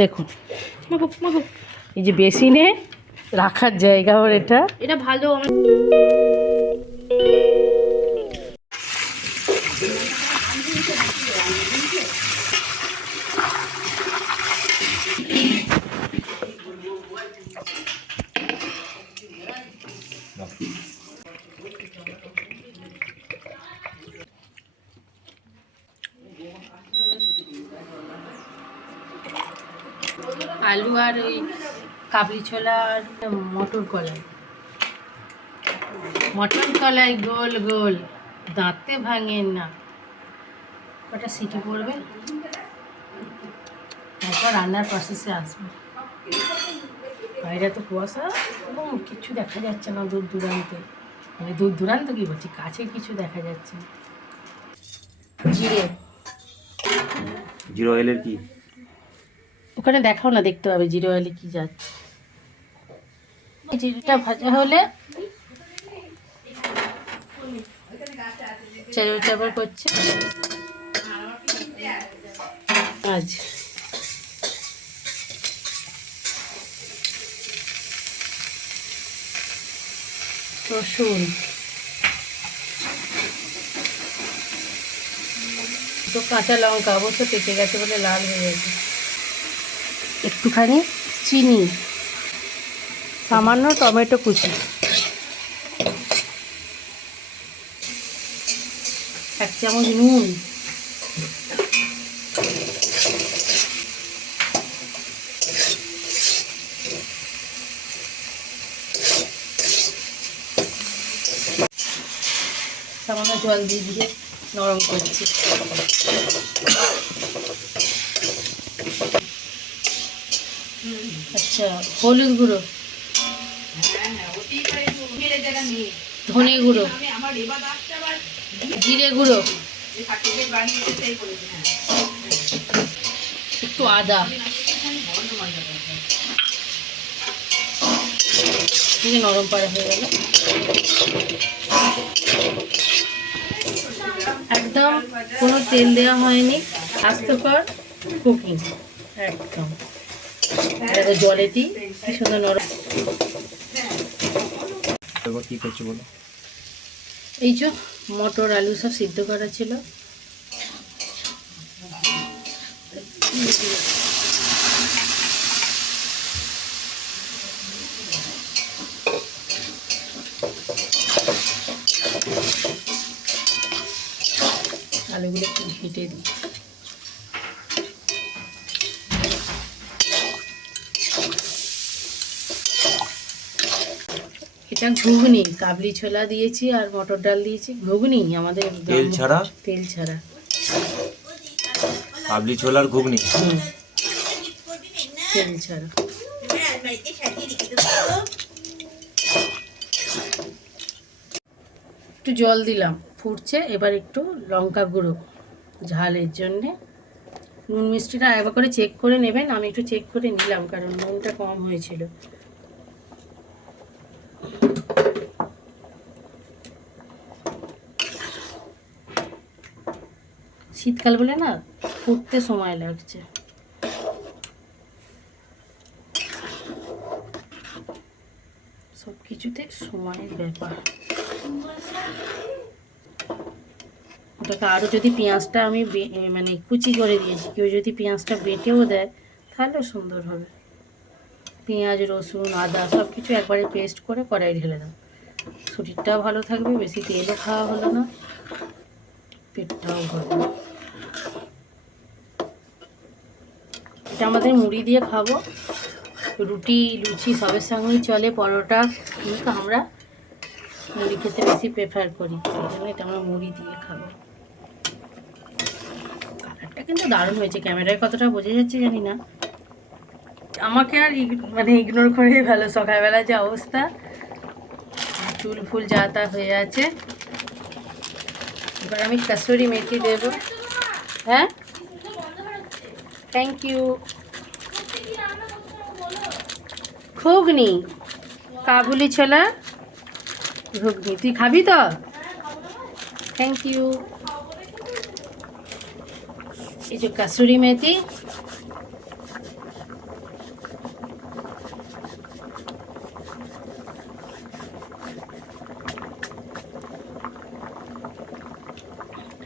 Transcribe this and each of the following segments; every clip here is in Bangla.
দেখুন এই যে বেসিনে রাখার জায়গা ওর, এটা এটা ভালো। আলু আর ওই কাবলি ছোলা আর মটর কলাই গোল গোল, দাঁতে ভাঙেন না। ওটা সিটি পড়বে, তারপর রান্নার প্রসেসে আসবে। বাইরে তো কুয়াশা, কিছু দেখা যাচ্ছে না দূর দূরান্তে, মানে দূর দূরান্ত কি বলছি, কাছে কিছু দেখা যাচ্ছে না। জিরো অয়েলের কি ওখানে দেখাও না, দেখতে পাবে জিরো অয়েলে কি যাচ্ছে। জিরেটা ভাজা হলে চাপড় করছে আজ। রসুন, তো কাঁচা লঙ্কা অবশ্য পেকে গেছে বলে লাল হয়ে গেছে। একটুখানি চিনি, সামান্য টমেটো কুচি, 1 চামচ নুন, সামান্য জল দিয়ে দিয়ে নরম করছি। আচ্ছা, হলুদ গুঁড়ো, ধনে গুঁড়ো, জিরে গুঁড়ো, একটু আদা, নরম পাড়া হয়ে গেল। একদম কোনো তেল দেওয়া হয়নি, স্বাস্থ্যকর কুকিং একদম। দেখো জলে দিই কি সুন্দর নরম। কি করছো বলো? এই যে মটর আলু সব সিদ্ধ করা ছিল, আলুগুলো একটু ঘেটে দিই। এটা ঘুগনি, কাবলি ছোলা দিয়েছি আর মটর ডাল দিয়েছি, ঘুগনি আমাদের তেল ছাড়া। কাবলি ছোলার ঘুগনি তেল ছাড়া। একটু জল দিলাম, ফুটছে। এবার একটু লঙ্কা গুঁড়ো ঝালের জন্যে। নুন মিষ্টিটা একবার করে চেক করে নেবেন, আমি একটু চেক করে নিলাম কারণ নুনটা কম হয়েছিল। শীতকাল বলে না ফুটতে সময় লাগছে। সব কিছুতে সময়ের ব্যাপার। ওটাকে আরও যদি পেঁয়াজটা আমি মানে কুচি করে দিয়েছি, কেউ যদি পেঁয়াজটা বেটেও দেয় তাহলেও সুন্দর হবে। পেঁয়াজ, রসুন, আদা সব কিছু একবারে পেস্ট করে কড়াই ঢেলে দাও, শরীরটাও ভালো থাকবে, বেশি তেলও খাওয়া হলো না, পেটটাও ভরবে। এটা আমাদের মুড়ি দিয়ে খাবো, রুটি লুচি সবের সঙ্গেই চলে, পরোটা, কিন্তু আমরা মুড়ি খেতে বেশি প্রেফার করি, সেই জন্য এটা আমরা মুড়ি দিয়ে খাবো। কালারটা কিন্তু দারুণ হয়েছে, ক্যামেরায় কতটা বোঝা যাচ্ছে জানি না। আমাকে আর মানে ইগনোর করে ভালো, সকালবেলা যে অবস্থা, চুল ফুল যা তা হয়ে আছে। এবার আমি কসুরি মেথি দেব। হ্যাঁ, থ্যাংক ইউ। ঘুগনি, কাবুলি ছোলা ঘুগনি, তুই খাবি তো? Thank you. এই যে কসুরি মেথি,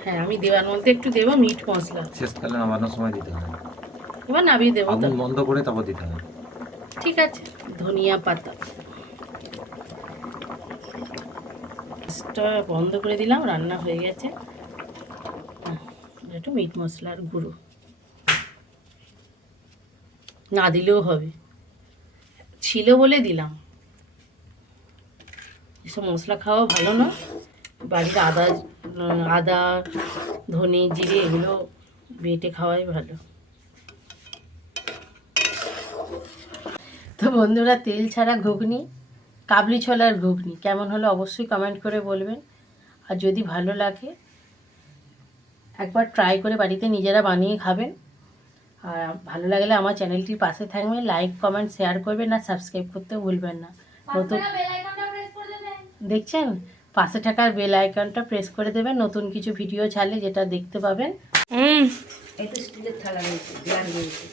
হ্যাঁ আমি দেওয়ার মধ্যে একটু দেবো মিট মশলা, শেষকালে নামানোর সময় দিতে হয়, এবার নামিয়ে দেবো তো। আগুন বন্ধ করে তারপর দিতে হয়। ঠিক আছে, ধনিয়া পাতা গ্যাসটা বন্ধ করে দিলাম, রান্না হয়ে গেছে। একটু মিট মশলার গুঁড়ো না দিলেও হবে, ছিল বলে দিলাম। এসব মশলা খাওয়া ভালো না, বাড়িতে আদা ধনে জিরে এগুলো বেটে খাওয়াই ভালো। তো বন্ধুরা, তেল ছাড়া ঘুগনি, কাবলি ছোলার ঘুগনি কেমন হলো অবশ্যই কমেন্ট করে বলবেন। আর যদি ভালো লাগে একবার ট্রাই করে বাড়িতে নিজেরা বানিয়ে খাবেন। আর ভালো লাগলে আমার চ্যানেলটির পাশে থাকবেন, লাইক কমেন্ট শেয়ার করবেন, আর সাবস্ক্রাইব করতেও ভুলবেন না। নতুন দেখছেন, পাশে থাকার বেল আইকনটা প্রেস করে দেবেন, নতুন কিছু ভিডিও ছাড়লে যেটা দেখতে পাবেন। এই তো স্টিলের থালা রয়েছে, গ্লাস রয়েছে।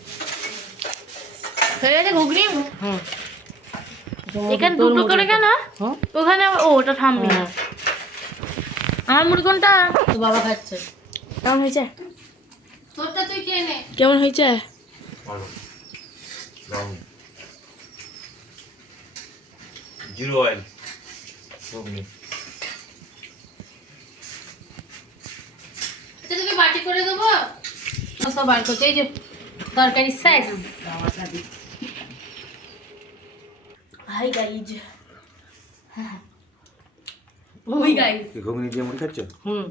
হয়ে গেছে ঘুগনি। হুম, এখানে দুটো করে কেন? হুম, ওখানে ওটা থামবি না। আমার মুড়ি কোনটা? তো বাবা খাচ্ছে। কেমন হয়েছে? তোরটা তুই কে নে। কেমন হয়েছে? জিরো অয়েল ঘুগনি। তোকে বাটি করে দেবো, সব বার করছে। এই যে তরকারি শেষ। Hi guys. ওই গাইজ। কি ঘুগনি দিয়ে মুড়ি খাচ্ছ? হুম,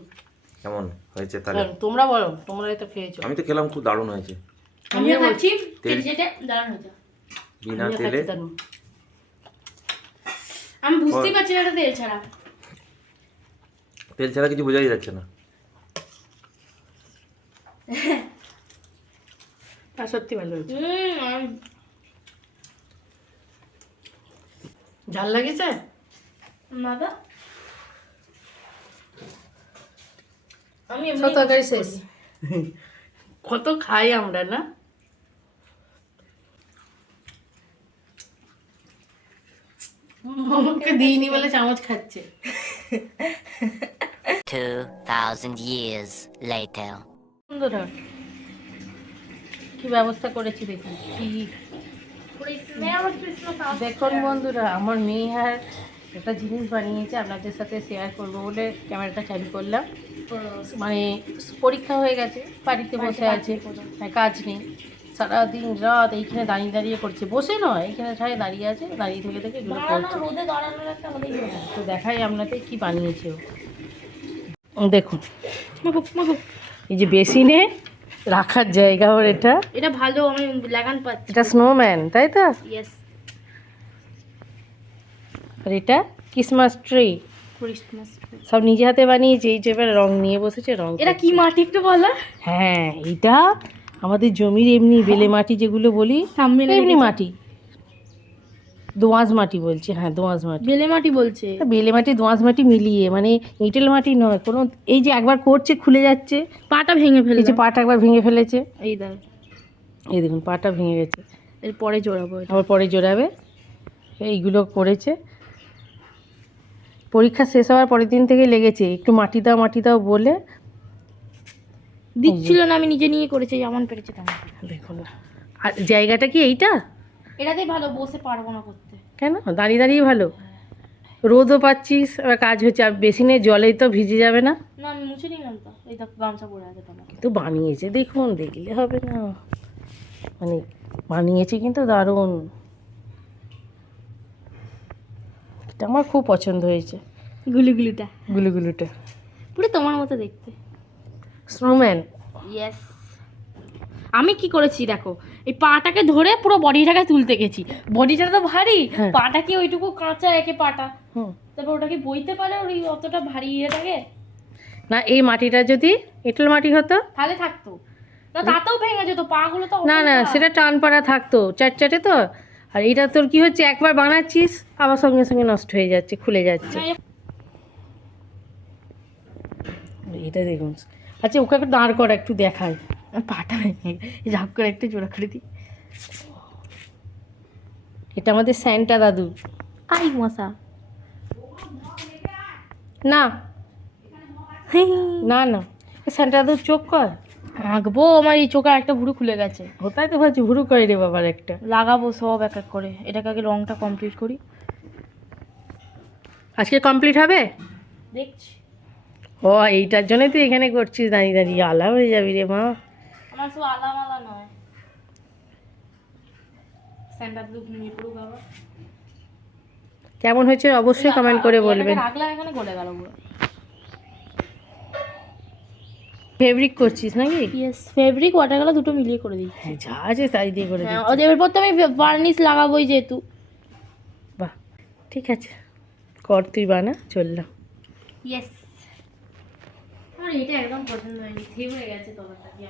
কেমন হয়েছে তাহলে? তোমরা বলো, তোমরাই তো খেয়েছো। আমি তো খেলাম, খুব দারুণ হয়েছে। আমিও খাচ্ছি। তেল যেটা দাঁড়ান হয়েছে। বিনা আমিও তেলে। খাচ্ছি দারুণ। আমি বুঝতেই পারছি না এটা তেল ছাড়া। তেল ছাড়া কিছু বোঝাই যাচ্ছে না। তা সত্যি ভালো হয়েছে। ঝাল লাগেছে না তো। আমি সব তরকারি শেষ। কত খাই আমরা না। আমাকে দিইনি বলে চামচ খাচ্ছে। 2,000 years later. বন্ধুরা কি ব্যবস্থা করেছি দেখুন, কি দেখুন বন্ধুরা, আমার মেয়ে আর একটা জিনিস বানিয়েছে, আপনাদের সাথে শেয়ার করবো বলে ক্যামেরাটা চালু করলাম। মানে পরীক্ষা হয়ে গেছে, বাড়িতে বসে আছে, কাজ নেই, সারাদিন রাত এইখানে দাঁড়িয়ে দাঁড়িয়ে করছে, বসে নয় এইখানে ঠায় দাঁড়িয়ে আছে, দাঁড়িয়ে থেকে থেকে এগুলো করছে। রোদে দাঁড়ানোর একটা আমাদের তো দেখাই আপনাদের কি বানিয়েছে ও। দেখুন এই যে বেসিনে রাখার জায়গা ওর, এটা এটা ভালো, আমি লাগান পাচ্ছি। এটা স্নোম্যান, তাই তো? ইয়েস, আর এটা ক্রিসমাস ট্রি, ক্রিসমাস। সব নিজে হাতে বানিয়েছে। এই যে এবার রং নিয়ে বসেছে, রং এটা কি মাটি একটু বলো? হ্যাঁ, এটা আমাদের জমির এমনি বেলে মাটি যেগুলো বলি, এমনি মাটি, দোআঁশ মাটি বলছে। হ্যাঁ, দোআঁশ মাটি, বেলে মাটি বলছে। বেলে মাটি দোআঁশ মাটি মিলিয়ে, মানে এঁটেল মাটি নয় কোনো। এই যে একবার করছে খুলে যাচ্ছে, পাটা ভেঙে এই ফেলে। যে পাটা একবার ভেঙে ফেলেছে, এই দেখ, এই দেখুন পাটা ভেঙে গেছে, এরপরে জোড়াবো এটা। আবার পরে জোড়াবে। এইগুলো করেছে, পরীক্ষা শেষ হওয়ার পরের দিন থেকে লেগেছে একটু মাটি দাও বলে। দিচ্ছিল না, আমি নিজে নিয়ে করেছি, যেমন পেরেছি তেমন। দেখুন, আর জায়গাটা কি এইটা? এটাতেই ভালো, বসে পারবো না করতে। কেন, দাঁড়িয়ে দাঁড়িয়ে ভালো, রোদও পাচ্ছিস, আবার কাজ হচ্ছে, আর বেসিনে জলেই তো ভিজে যাবে না। না, আমি মুছে নিলাম তো, এই দেখো গামছা পরে আছে তোমার। কিন্তু বানিয়েছে দেখুন, দেখলে হবে না, মানে বানিয়েছে কিন্তু দারুণ। এটা আমার খুব পছন্দ হয়েছে, গুলিগুলিটা গুলুগুলুটা, পুরো তোমার মতো দেখতে। স্নোম্যান। ইয়েস। আমি কি করেছি দেখো, এই পাটাকে ধরে পুরো বডিটাকে তুলতে গেছি। বডিটা তো ভারী, হ্যাঁ। পাটা কি ওইটুকু কাঁচা একে পাটা, হুম, তারপর ওটাকে বইতে পারে ওই অতটা ভারী ইয়েটাকে? না এই মাটিটা যদি এঁটেল মাটি হতো, তাহলে থাকতো না, তাতেও ভেঙে যেত পাগুলো তো। না না সেটা টান পাড়া থাকতো, চাটচাটে তো। আর এটা তোর কি হচ্ছে, একবার বানাচ্ছিস আবার সঙ্গে সঙ্গে নষ্ট হয়ে যাচ্ছে, খুলে যাচ্ছে। এটা দেখুন, আচ্ছা ওকে একটু দাঁড় কর, একটু দেখায়। পাটা ভেঙে ঝাপ করে একটু জোড়া করে দিই। এটা আমাদের স্যান্টা দাদু। আই মশা। না না না, স্যান্টা দাদুর চোখ কর। আঁকবো, আমার এই চোখে একটা ভুরু খুলে গেছে। ওটাই তো ভাবছি ভুরু করে রে বাবার একটা। লাগাবো সব এক এক করে, এটাকে আগে রংটা কমপ্লিট করি। আজকে কমপ্লিট হবে? দেখছি, ও এইটার জন্যই তুই এখানে করছিস দাঁড়িয়ে দাঁড়িয়ে, আলা হয়ে যাবি রে মা। আমার শুধু আলামালা নয়, স্যান্ডা তো ঘুমিয়ে পড়ুক আবার। কেমন হয়েছে অবশ্যই কমেন্ট করে বলবেন। রাখলাম এখানে গলে গেল পুরো। ফেব্রিক করছিস নাকি? ইয়েস, ফেব্রিক ওয়াটার কালার দুটো মিলিয়ে করে দিই। হ্যাঁ যা আছে তাই দিয়ে করে হ্যাঁ, দিচ্ছি। এরপর তো আমি ভার্নিশ লাগাবোই যেহেতু। বাহ ঠিক আছে, কর তুই বানা, চললাম। ইয়েস, আমার এটা একদম পছন্দ হয়নি, ঠিক হয়ে গেছে তলাটা কি